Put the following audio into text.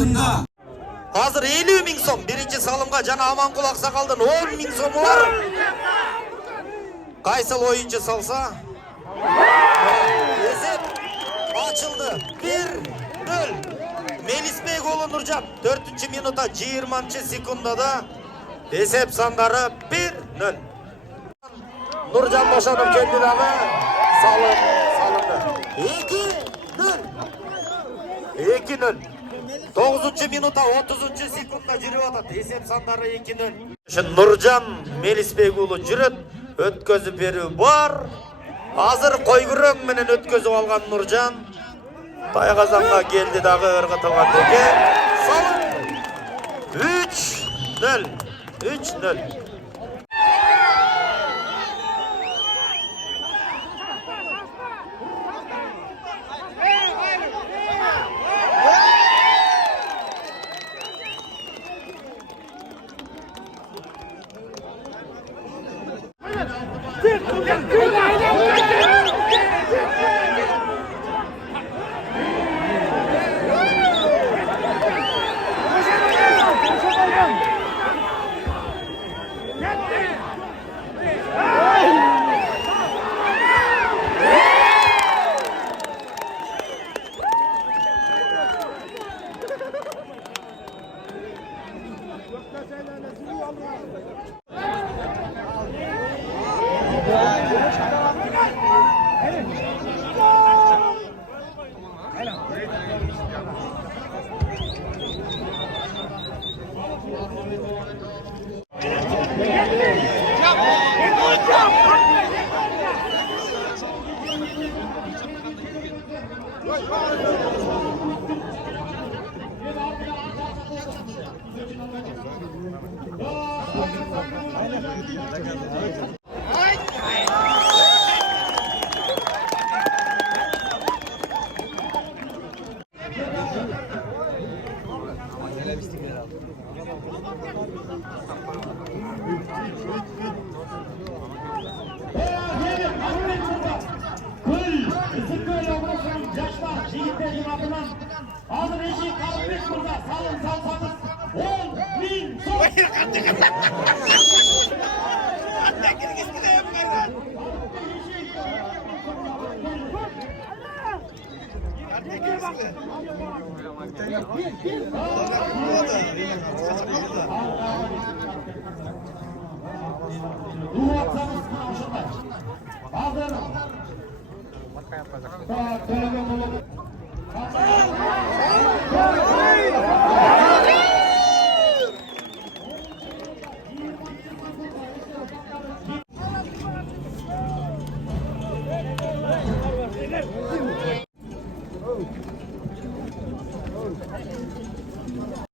алдында. Hazır 50 bin som. Birinci salımga Cana Amankul Aksakal'dan 10 bin som var. Kaysal oyuncu salsa. Esep açıldı. 1-0. Melis Bey golü Nurcan. 4. minuta 20. sekundada esep sanları 1-0. Nurcan boşanıp kendi dağı salındı. 2-0. 9. minuta 30. sekundda жүріп атат. Esep sanları 2-0. Nurcan Melis Bey golü жүрөт. Ötközü berүү бар. Hazır koyguröң менен ötközüp алган Nurcan. Тайгазанга келди дагы ыргытылган теке. Салым 3-0. 3-0. Hazır eşik kalbet burada salın salsanız 10 bin son. Hazır. Telefon